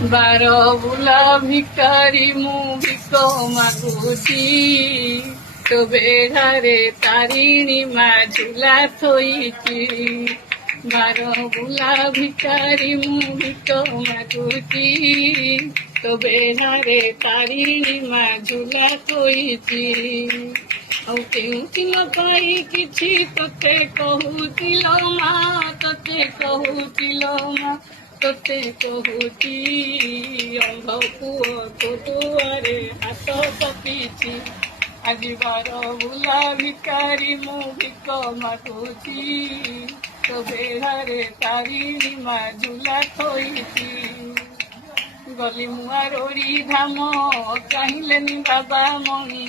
ବାର ବୁଲା ଭିକାରୀ ମୁଁ ଭିକ ମାଗୁଛି ତୋ ବେଢ଼ାରେ ତାରିଣୀ ମା ଝୁଲା ଥୋଇଛି। ବାର ବୁଲା ଭିକାରୀ ମୁଁ ଭିକ ମାଗୁଛି ତୋ ବେଢ଼ାରେ ତାରିଣୀ ମା ଝୁଲା ଥୋଇଛି। ଆଉ କେଉଁଠି ନ ପାଇ କିଛି ତୋତେ କହୁଛି ଲୋ ମା, ତୋତେ କହୁଛି ଲୋ ମା, ତୋତେ କହୁଛି। ଅନ୍ଧ ପୁଅ ତୋ ଦୁଆରେ ହାତ ପକେଇଛି। ଆଜି ବାର ବୁଲା ଭିକାରୀ ମୁଁ ଭିକ ମାଗୁଛି ତୋ ବେଢ଼ାରେ ତାରିଣୀ ମା ଝୁଲା ଥୋଇଛି। ଗଲି ମୁଁ ଆରୋଡ଼ି ଧାମ ଚାହିଁଲେନି ବାବା ମଣି,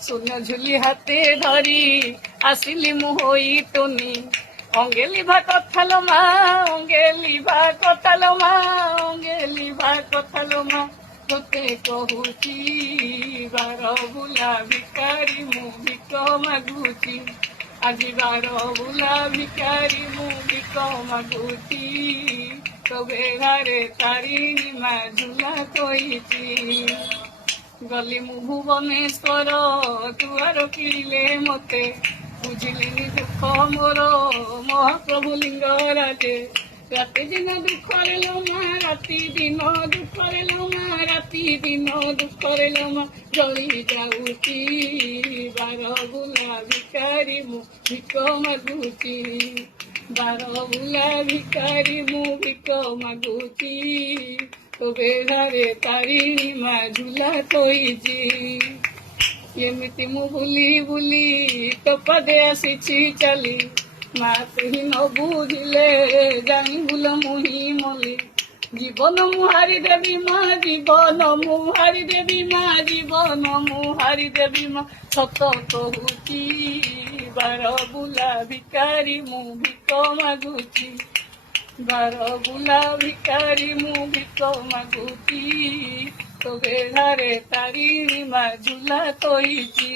ଶୂନ୍ୟ ଝୁଲି ହାତେ ଧରି ଆସିଲି ମୁଁ ହୋଇ ଟୁନି। ଅଙ୍ଗେଲିଭା କଥା ଲୋ ମା, ଅଙ୍ଗେଲିଭା କଥା ଲୋ ମା, ଅଙ୍ଗେଲିଭା କଥା ଲୋ ମା, ତୋତେ କହୁଛି। ବାର ବୁଲା ଭିକାରୀ ମୁଁ ଭିକ ମାଗୁଛି। ଆଜି ବାର ବୁଲା ଭିକାରୀ ମୁଁ ଭିକ ମାଗୁଛି ତୋ ବେଢ଼ାରେ ତାରିଣୀ ମା ଝୁଲା ଥୋଇଛି। ଗଲି ମୁଁ ଭୁବନେଶ୍ୱର ଦୁଆର କିଣିଲେ ମତେ, ବୁଝିଲେନି ଦୁଃଖ ମୋର ମହାପ୍ରଭୁ ଲିଙ୍ଗରାଜେ। ରାତି ଦିନ ଦୁଃଖରେ ଲୋ ମା, ରାତି ଦିନ ଦୁଃଖରେ ଲୋ ମା, ରାତି ଦିନ ଦୁଃଖରେ ଲୋ ମା ଜଳି ଯାଉଛି। ବାର ବୁଲା ଭିକାରୀ ମୁଁ ଭିକ ମାଗୁଛି। ବାର ବୁଲା ଭିକାରୀ ମୁଁ ଭିକ ମାଗୁଛି ତୋ ବେଢ଼ାରେ ତାରିଣୀ ମା ଝୁଲା ଥୋଇଛି। ଏମିତି ମୁଁ ବୁଲି ବୁଲି ତୋ ପାଦେ ଆସିଛି ଚାଲି, ମା ତୁହି ନ ବୁଝିଲେ ଜାଣିବୁ ଲୋ ମୁହିଁ ମଲି। ଜୀବନ ମୁଁ ହାରିଦେବି ମା, ଜୀବନ ମୁଁ ହାରିଦେବି ମା, ଜୀବନ ମୁଁ ହାରିଦେବି ମା, ସତ କହୁଛି। ବାର ବୁଲା ଭିକାରୀ ମୁଁ ଭିକ ମାଗୁଛି। ବାର ବୁଲା ଭିକାରୀ ମୁଁ ଭିକ ମାଗୁଛି ତୋ ବେଢ଼ାରେ ତାରିଣୀ ମା ଝୁଲା ଥୋଇଛି।